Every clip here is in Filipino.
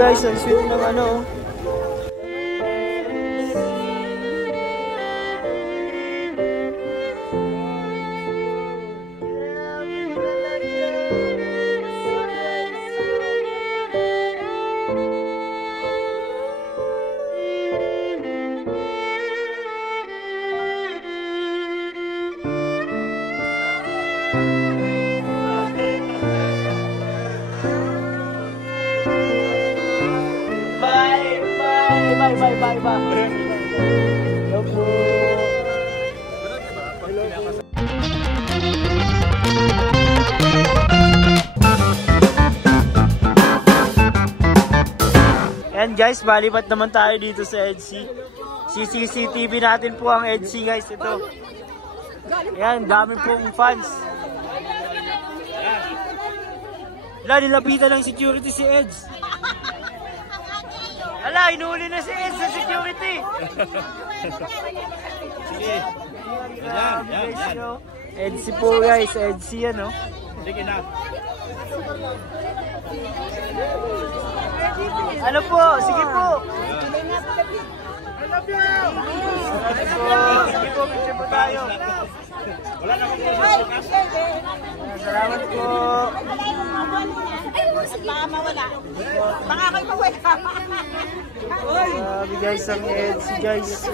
Guys, ang sweet ng ano. Bye. Hello po. And guys, balipat naman tayo dito sa EDSI. CCTV natin po ang EDSI guys. Ito. Ayan, dami pong fans. Nilapitan ng security si Eds. Ala, inuuli na si Eds sa security. Sige. Yan. EDSI po guys, EDSI yan no. Sige na. Ano po? Sige po. Sige po, picture po tayo. Wala na akong bukas. Salamat po. Baka mawala. Baka ako'y mawala. Grabe guys, ang EDSI guys.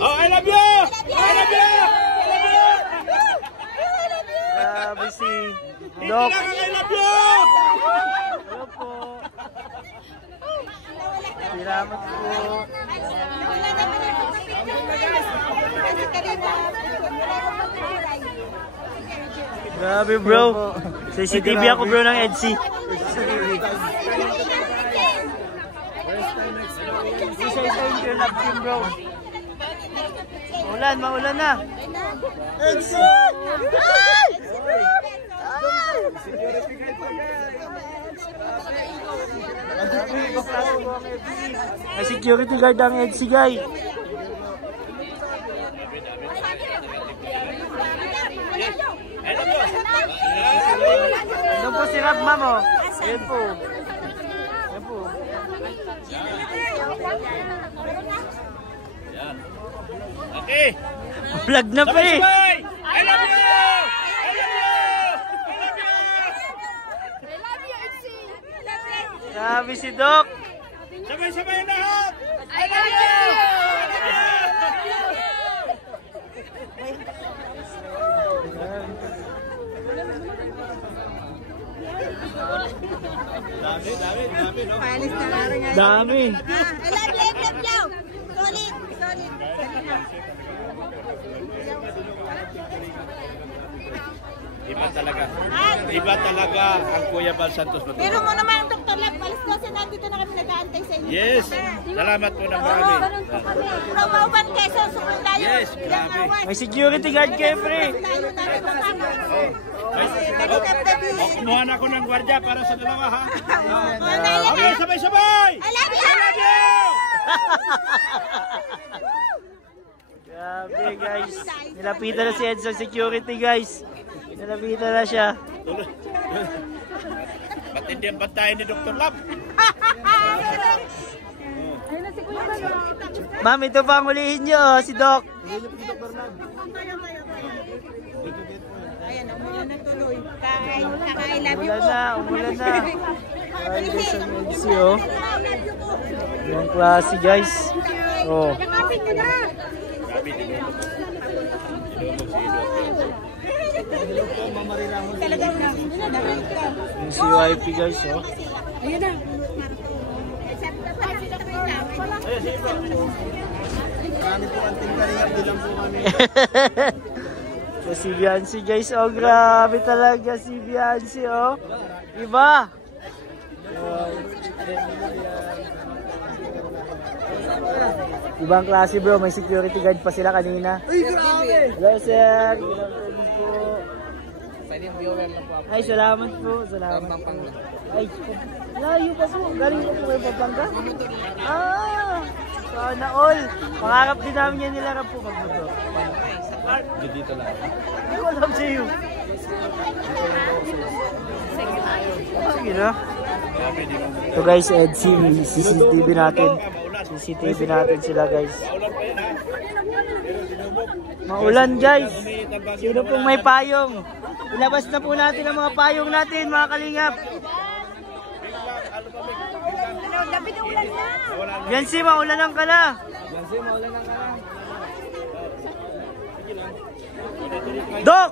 Oh, I love you! I love you! Grabe si Doc. I love you! Hello po. Salamat po. Grabe bro. CCTV ako bro ng EDSI. Isa-isa yung love team bro. Maulan na. EDSI! May security guard ang EDSI guy. Ano po si Rab ma'am oh? Yan po. Okay. Vlog na pa eh. I love you! Sabi si Doc. Sabay-sabay lahat! I love you! Dami, no? Palis na lang rin. Dami. I love you. Solid. Iba talaga ang Kuya Bal Santos. Pero mo naman, Dr. Lab, palis kasi nandito na kami nag-aantay sa inyo. Yes, salamat po ng marami. From Mauban, Quezon, sumunod tayo. Yes, grabe. May security guard kayo, pre. Kumuha na ako ng gwardiya para sa dalawa, ha? Okay, sabay-sabay! I love you! Grabe guys. Nilapitan na si Eds sa security guys. Nilapitan na siya. Ba't hindi ang bantayan ni Dr. Lab? Ma'am, ito pa ang hulihin nyo, si Doc. Ayan, umulan na tuloy. Kaka-I love you po. Umulan na. Ay guys, ang Eds oh. Yung klase guys. Oh. Yung CYP guys oh. Ayun na. So si Biancy guys oh, grabe talaga si Biancy oh. Iba. Ibang klase bro, may security guard pa sila kanina. Uy, grabe! Hello sir, ay, salamat po, salamat po. Ay, layo pa po, galing po kayo Pampanga? Ah, sana all. Pangarap din namin yan nilarap po magbuto. Dito lang. Hindi ko alam sa iyo. Sige na. Ito guys, EDSI, CCTV natin. CCTV natin sila guys. Maulan guys. Sino pong may payong? Ilabas na po natin ang mga payong natin mga kalingap. Yan si maulanan ka na. Dok!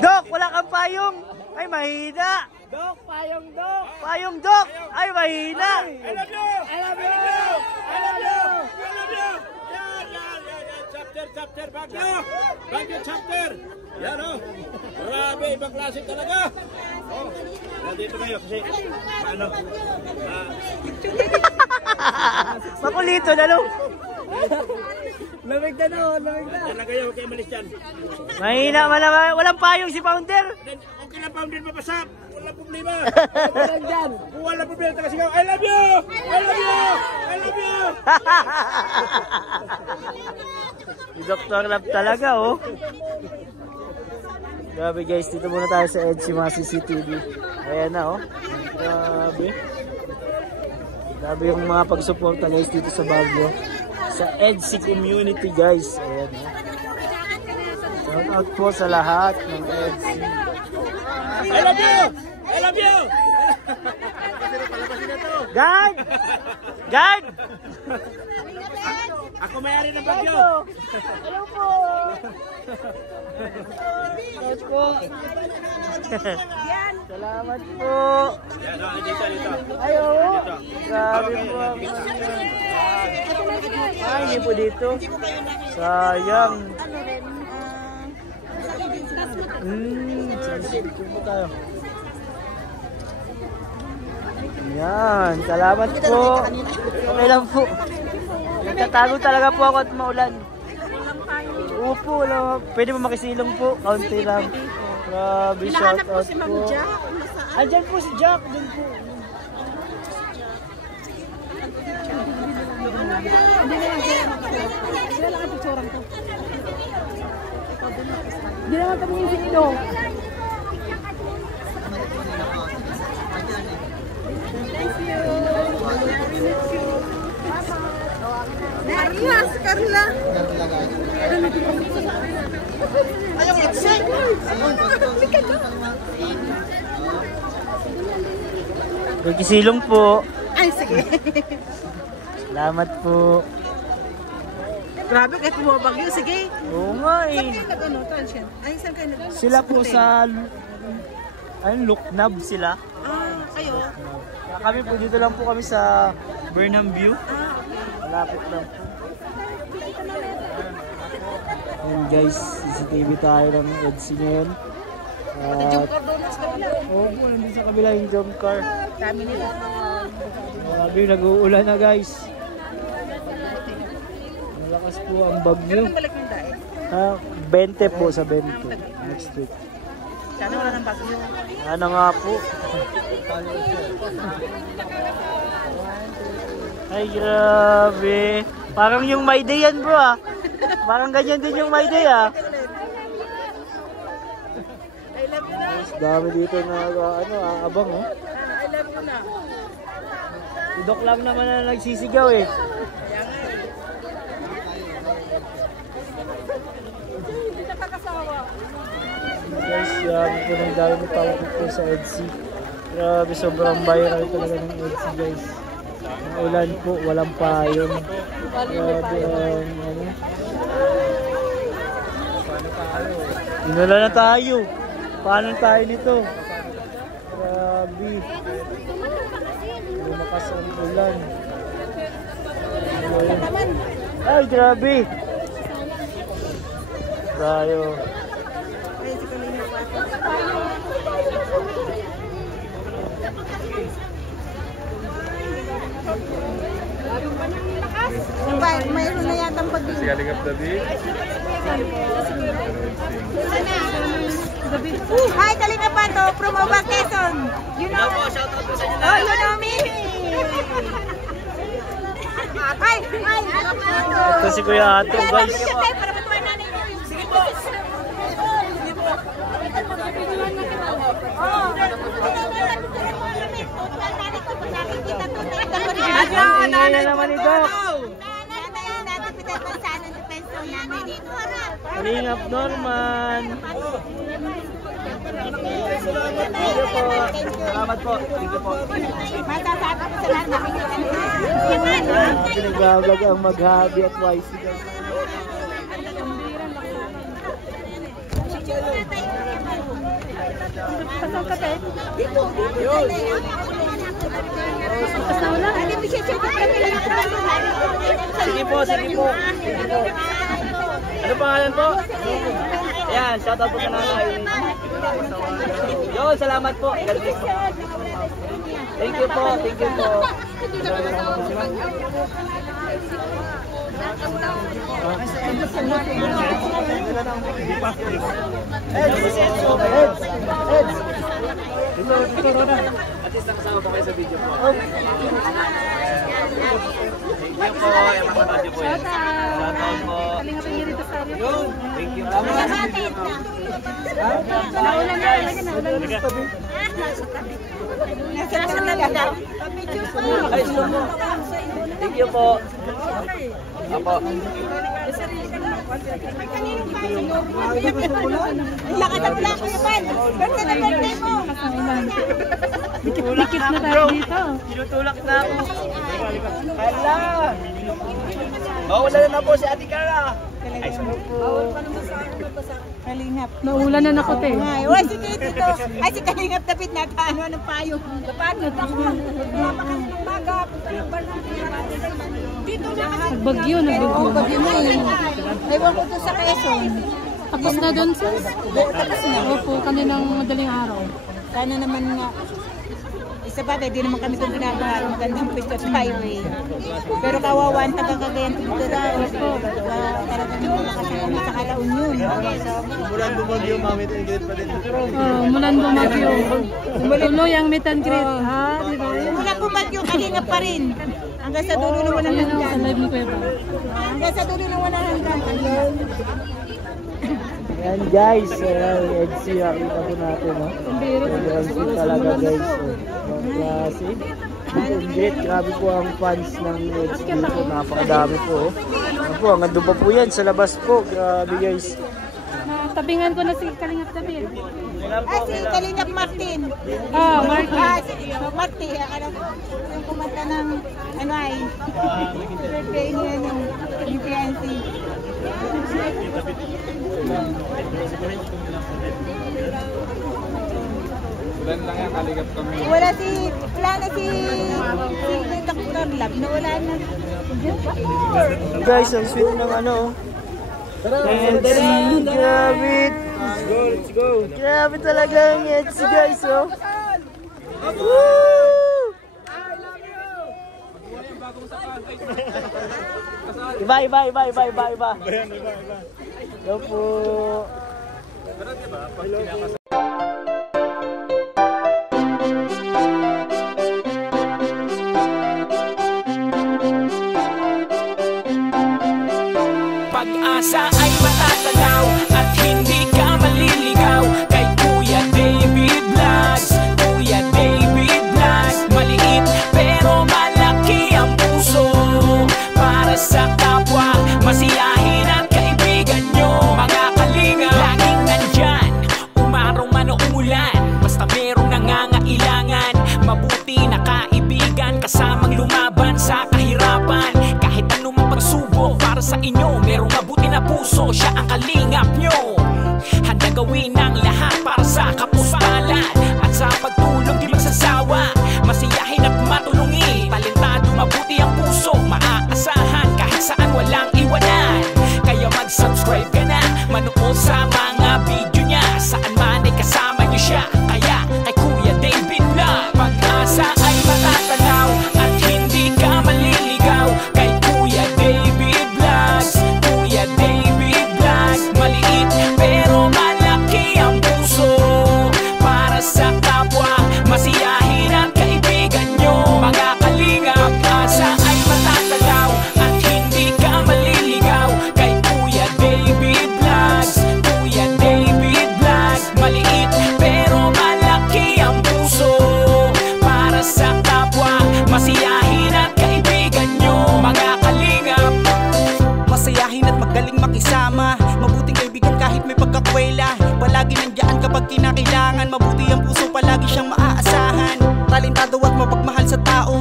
Dok! Wala kang payong! Ay, mahina! Dok! Payong, Dok! Payong, Dok! Ay, mahina! I love you! I love you! I love you! I love you! Yan. Chapter, Baguio! Baguio chapter! Yan o! Grabe, ibang klase talaga! Oh, nandito kayo kasi, ano, Makulito na lo! Lamig na no, lamig na! yan lang kayo, huwag kayo malis dyan. Mahina man naman, walang payong si Founder! Okay lang pa, hindi papasap! Walang problema! Walang dyan! Walang problema, tagasigaw, I love you! I love you! I love you! Si Dr. Love talaga oh. Grabe guys, dito muna tayo sa EDSI mga CCTV. Ayan na oh. Grabe. Grabe yung mga pagsuporta guys dito sa Baguio. Sa EDSI community guys. Ayan oh. Shout out po sa lahat ng EDSI. I love you! I love you! Guard! Guard! Ako may-ari ng Baguio! Hello po! Salamat po! Salamat po! Yan, dito. Ay, oo! Grabe po! Ay, hindi po dito. Sayang! Dito po tayo. Yan, salamat po. Okay lang po. Nagtatago talaga po ako at maulan. Upo, pwede mo makisilong po. Kaunti lang. Grabe, shout out po. Andyan po si Jack. Dun po. Hindi naman kami yung sino. Carla. Magkisilong po. Ay, sige. Salamat po. Grabe, kahit bumabagyo. Sige. Oo nga eh. Saan kayo nag-ano? Transient? Ay, saan kayo nag-ano? Sila po sa... Ayun, Luknab sila. Kayo? Kami po, dito lang po kami sa Burnham View. Okay. Malapit lang po. Ayun guys, CCTV tayo ng EDSI ngayon. Jump car doon sa kabila. Oo po, nandun sa kabila yung jump car. Dami nila. Grabe, nag-uulan na guys. Malakas po ang bagyo. Kailan balik yung dae? 20 po sa 20 next week. Sana wala ng bagyo. Ano nga po. Ay grabe. Parang yung My Day yan bro ah. Parang ganyan din yung My Day ah. I love you na. Mas dami dito na ano abang oh. I love you na. Si Doc lang naman na nagsisigaw eh. Kaya nga eh. Hindi nakakasawa. Guys, yan po ng dami na tawag po sa EDSI. Grabe, sobrang viral talaga ng EDSI guys. Ang ulan po, walang payong. Grabe ang ano. Inula na tayo. Paano tayo nito? Grabe. Lumakas ang ulan. Ay, grabe. Tayo. Ay, si Kalina Water. Mayroon na yata ang pag-ibig. Galing up the beach. Hi, Kalina Pato from Oba, Quezon. You know? Oh, you know me? Hi, hi. Ito si Kuya Ato guys. Para matuwa nanay niyo. Sige po. Oh. Ingay na naman ito. Kalingap Norman. Thank you po. Salamat po. Thank you po. Pinagbablog ang mag-hobby at YC. Pasang ka tayo. Dito. Pasang lang. Sige po, sige po. Sige po. Ano pangalan po? Ayan, shoutout po sa nanay. Yun, salamat po. Thank you po, thank you po. Dito, Rona. At least nakasama po kayo sa video po. Thank you po, yung mapanood niyo po yan. Shoutout po. Thank you. Naulan na, Ay, slow mo. Thank you po. Apo. Lakas ang plako yung pan. Birthday na birthday mo. Dikit na tayo dito. Tinutulak na ako. Hala! Mawala na po si Ate Cara. Ay, sunod po. Kalingap. Naulan na ako, te. Ay, si Kitty to. Ay, si Kalingap David na taano ng payo. Paano? Mamakan ng baga. Dito na kasi. Nagbagyo, nagbagyo. Oo, bagyo na eh. Ewan ko to sa Quezon. Tapos na doon, sis? Tapos na. Opo, kaninang madaling araw. Sana naman nga. Isa ba, di naman kami itong ginagawa ng gandang picture highway. Pero kawawa ang taga-Cagayan dito daw. Talagang malakas ang sa Kalaon yun. Mulan bumagyo, mami, tingin pa din. Mulan bumagyo. Tuloy ang meet and greet. Ha? Di ba? Mula bumagyo, Kalingap pa rin. Hanggang sa dulo na walang Yan ang sa hanggan. live ni Kuya. Hanggang sa dulo na walang hanggan. Yan guys, EDC, nakita po natin, no? Sobrang sweet talaga guys. Kasi, great, grabe po ang fans ng EDC dito, napakadami po. Ano po, hanggang doon pa po yan, sa labas po, grabe guys. Tabingan ko na si Kalingap David. Ah, si Kalingap Martin. Ah, Mark. Ah, si Martin. Yung kumanta ng, ano ay, birthday niya yung fiancé. Ulan lang yan, kaligap kami. Wala na si Dr. Lab, nawala na. Guys, ang sweet ng ano, EDC, grabe. Let's go. Grabe talaga ang EDC guys, oh. Woo! Iba. Yo po. Pag-asa ay matatanaw at hindi ka maliligaw kay Kuya David Vlogs. Kuya David Vlogs, maliit pero malaki ang puso para sa kapwa, masiyahin at kaibigan nyo. Mga kalinga, laging nandyan, umaraw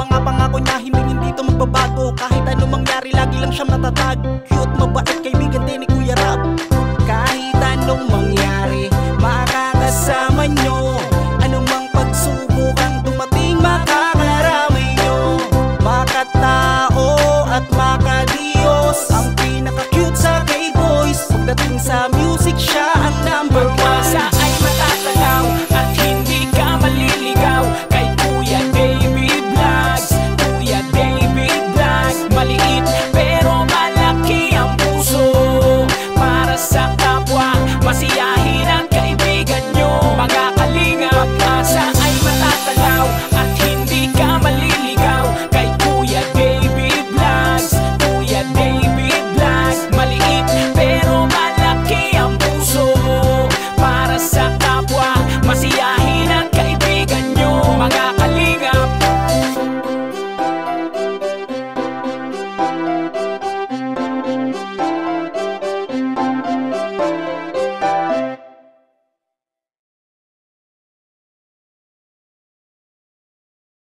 mga pangako niya, hindi to magbabago. Kahit anong mangyari, lagi lang siyang natatag. Cute, mabait, kaibigan din ni